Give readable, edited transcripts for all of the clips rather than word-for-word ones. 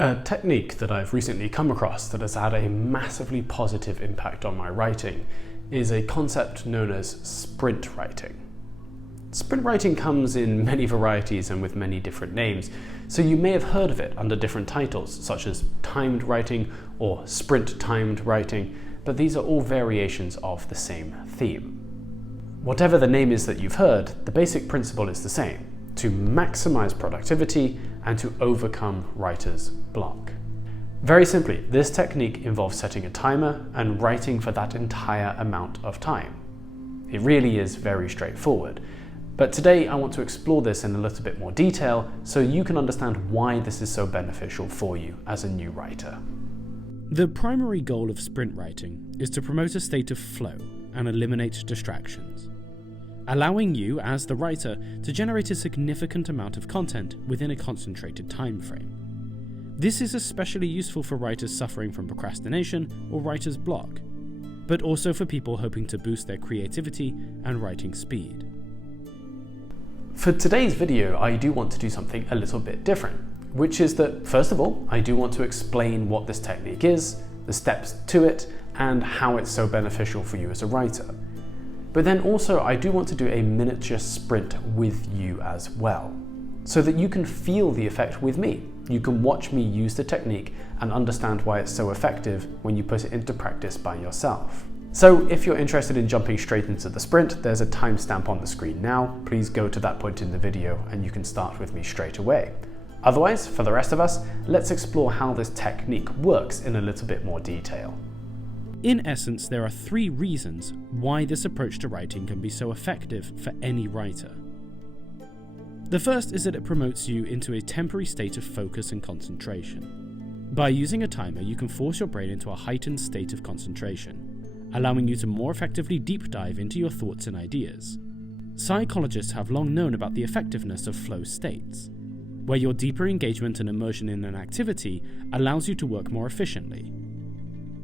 A technique that I've recently come across that has had a massively positive impact on my writing is a concept known as sprint writing. Sprint writing comes in many varieties and with many different names, so you may have heard of it under different titles such as timed writing or sprint timed writing, but these are all variations of the same theme. Whatever the name is that you've heard, the basic principle is the same: to maximize productivity and to overcome writer's block. Very simply, this technique involves setting a timer and writing for that entire amount of time. It really is very straightforward, but today I want to explore this in a little bit more detail so you can understand why this is so beneficial for you as a new writer. The primary goal of sprint writing is to promote a state of flow and eliminate distractions, allowing you, as the writer, to generate a significant amount of content within a concentrated time frame. This is especially useful for writers suffering from procrastination or writer's block, but also for people hoping to boost their creativity and writing speed. For today's video, I do want to do something a little bit different, which is that, first of all, I do want to explain what this technique is, the steps to it, and how it's so beneficial for you as a writer. But then also I do want to do a miniature sprint with you as well, so that you can feel the effect with me. You can watch me use the technique and understand why it's so effective when you put it into practice by yourself. So if you're interested in jumping straight into the sprint, there's a timestamp on the screen now. Please go to that point in the video and you can start with me straight away. Otherwise, for the rest of us, let's explore how this technique works in a little bit more detail. In essence, there are 3 reasons why this approach to writing can be so effective for any writer. The first is that it promotes you into a temporary state of focus and concentration. By using a timer, you can force your brain into a heightened state of concentration, allowing you to more effectively deep dive into your thoughts and ideas. Psychologists have long known about the effectiveness of flow states, where your deeper engagement and immersion in an activity allows you to work more efficiently.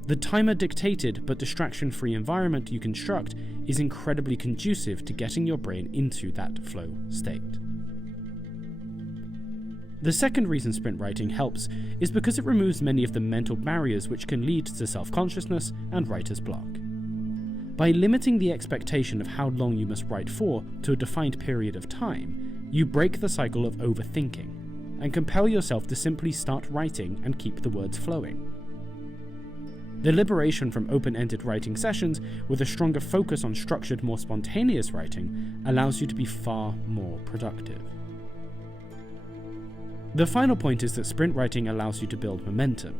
The timer-dictated but distraction-free environment you construct is incredibly conducive to getting your brain into that flow state. The second reason sprint writing helps is because it removes many of the mental barriers which can lead to self-consciousness and writer's block. By limiting the expectation of how long you must write for to a defined period of time, you break the cycle of overthinking and compel yourself to simply start writing and keep the words flowing. The liberation from open-ended writing sessions with a stronger focus on structured, more spontaneous writing allows you to be far more productive. The final point is that sprint writing allows you to build momentum.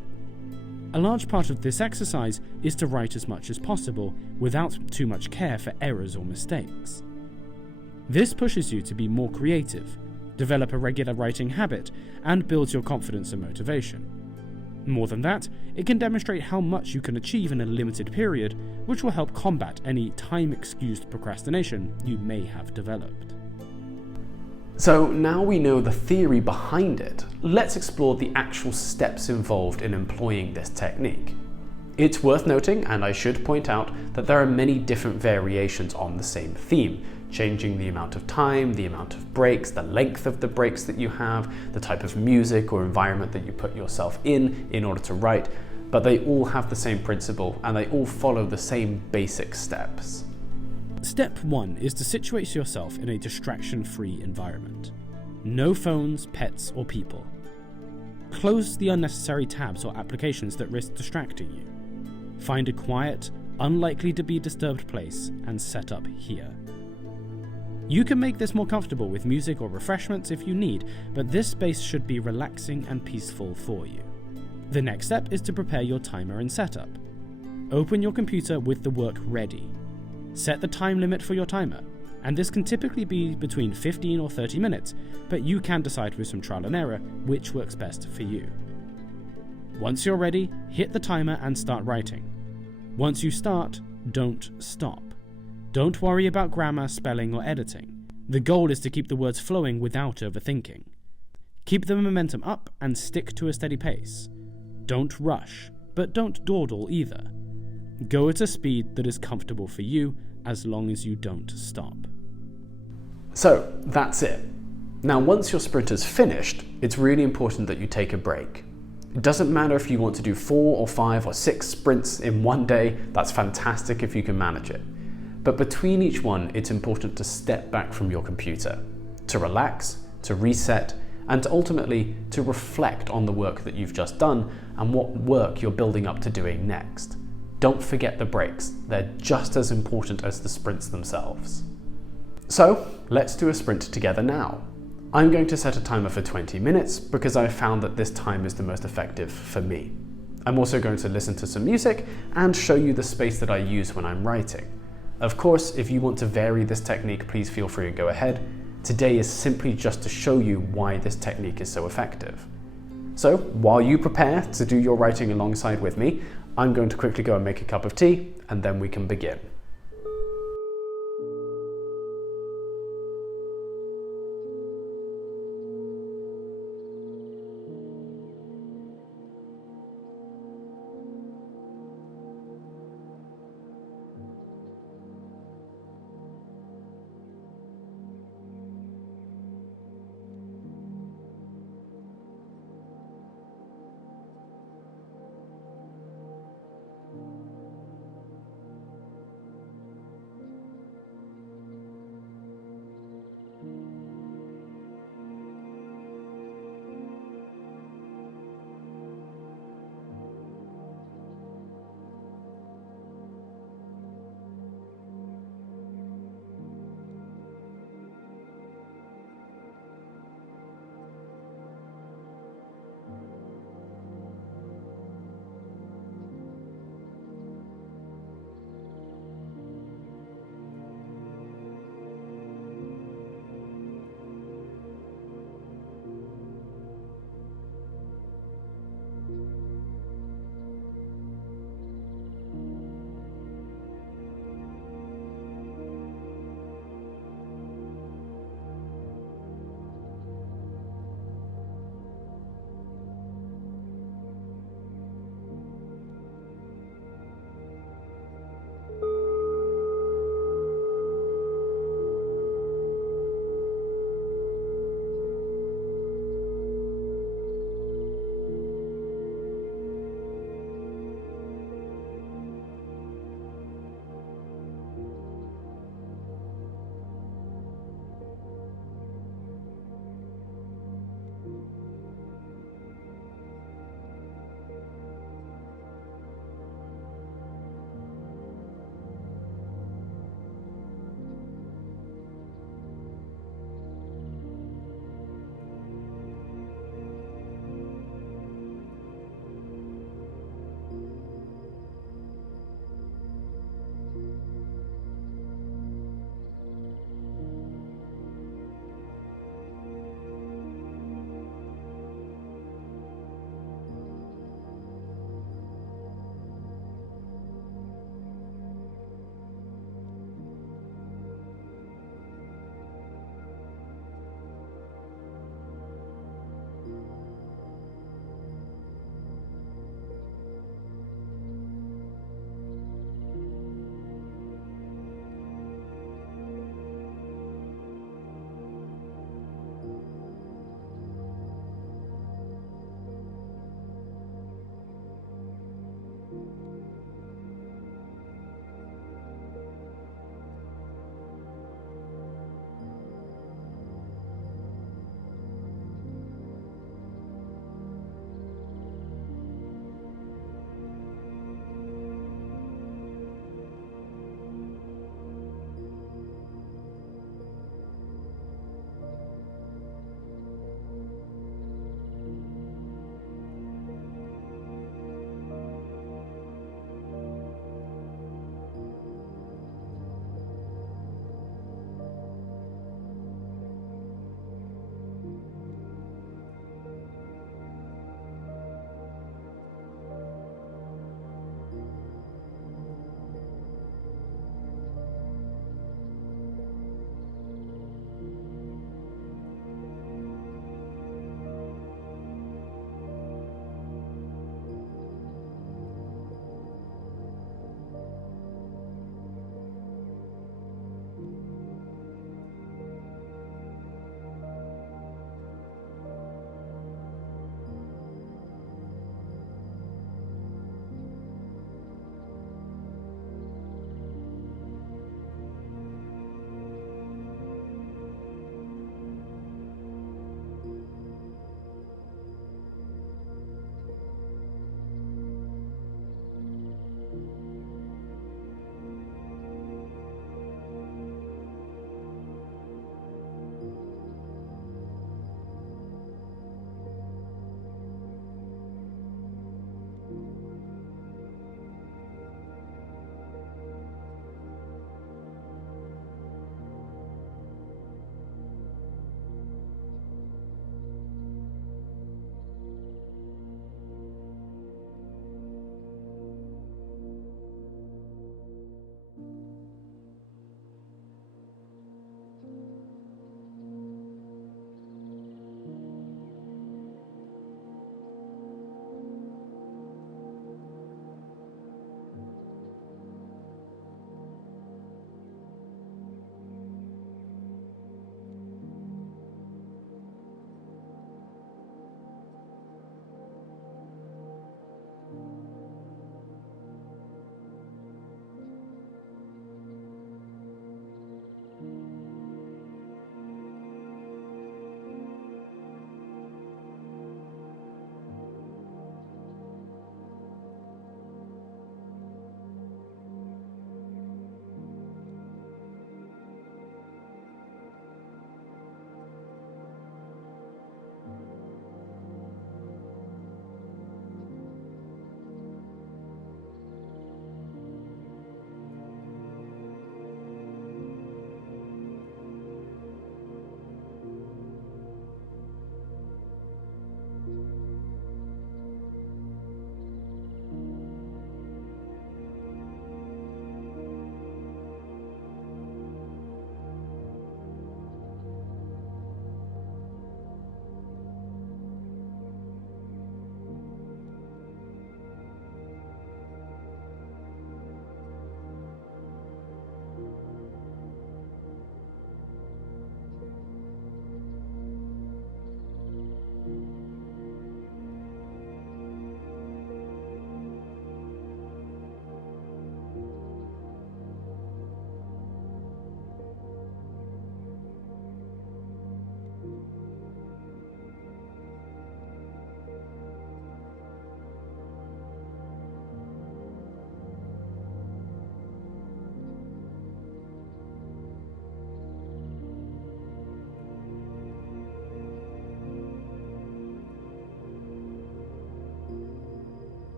A large part of this exercise is to write as much as possible without too much care for errors or mistakes. This pushes you to be more creative, develop a regular writing habit, and builds your confidence and motivation. More than that, it can demonstrate how much you can achieve in a limited period, which will help combat any time-excused procrastination you may have developed. So now we know the theory behind it, let's explore the actual steps involved in employing this technique. It's worth noting, and I should point out, that there are many different variations on the same theme, changing the amount of time, the amount of breaks, the length of the breaks that you have, the type of music or environment that you put yourself in order to write, but they all have the same principle and they all follow the same basic steps. Step 1 is to situate yourself in a distraction-free environment. No phones, pets, or people. Close the unnecessary tabs or applications that risk distracting you. Find a quiet, unlikely to be disturbed place and set up here. You can make this more comfortable with music or refreshments if you need, but this space should be relaxing and peaceful for you. The next step is to prepare your timer and setup. Open your computer with the work ready. Set the time limit for your timer, and this can typically be between 15 or 30 minutes, but you can decide with some trial and error which works best for you. Once you're ready, hit the timer and start writing. Once you start, don't stop. Don't worry about grammar, spelling, or editing. The goal is to keep the words flowing without overthinking. Keep the momentum up and stick to a steady pace. Don't rush, but don't dawdle either. Go at a speed that is comfortable for you, as long as you don't stop. So that's it. Now once your sprint is finished, it's really important that you take a break. It doesn't matter if you want to do 4 or 5 or 6 sprints in one day, that's fantastic if you can manage it. But between each one, it's important to step back from your computer, to relax, to reset, and to ultimately to reflect on the work that you've just done and what work you're building up to doing next. Don't forget the breaks, they're just as important as the sprints themselves. So, let's do a sprint together now. I'm going to set a timer for 20 minutes because I've found that this time is the most effective for me. I'm also going to listen to some music and show you the space that I use when I'm writing. Of course, if you want to vary this technique, please feel free to go ahead. Today is simply just to show you why this technique is so effective. So, while you prepare to do your writing alongside with me, I'm going to quickly go and make a cup of tea, and then we can begin.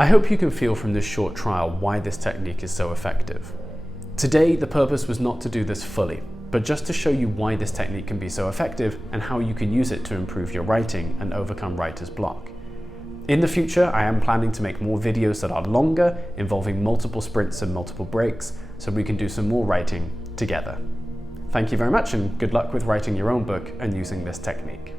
I hope you can feel from this short trial why this technique is so effective. Today, the purpose was not to do this fully, but just to show you why this technique can be so effective and how you can use it to improve your writing and overcome writer's block. In the future, I am planning to make more videos that are longer, involving multiple sprints and multiple breaks, so we can do some more writing together. Thank you very much, and good luck with writing your own book and using this technique.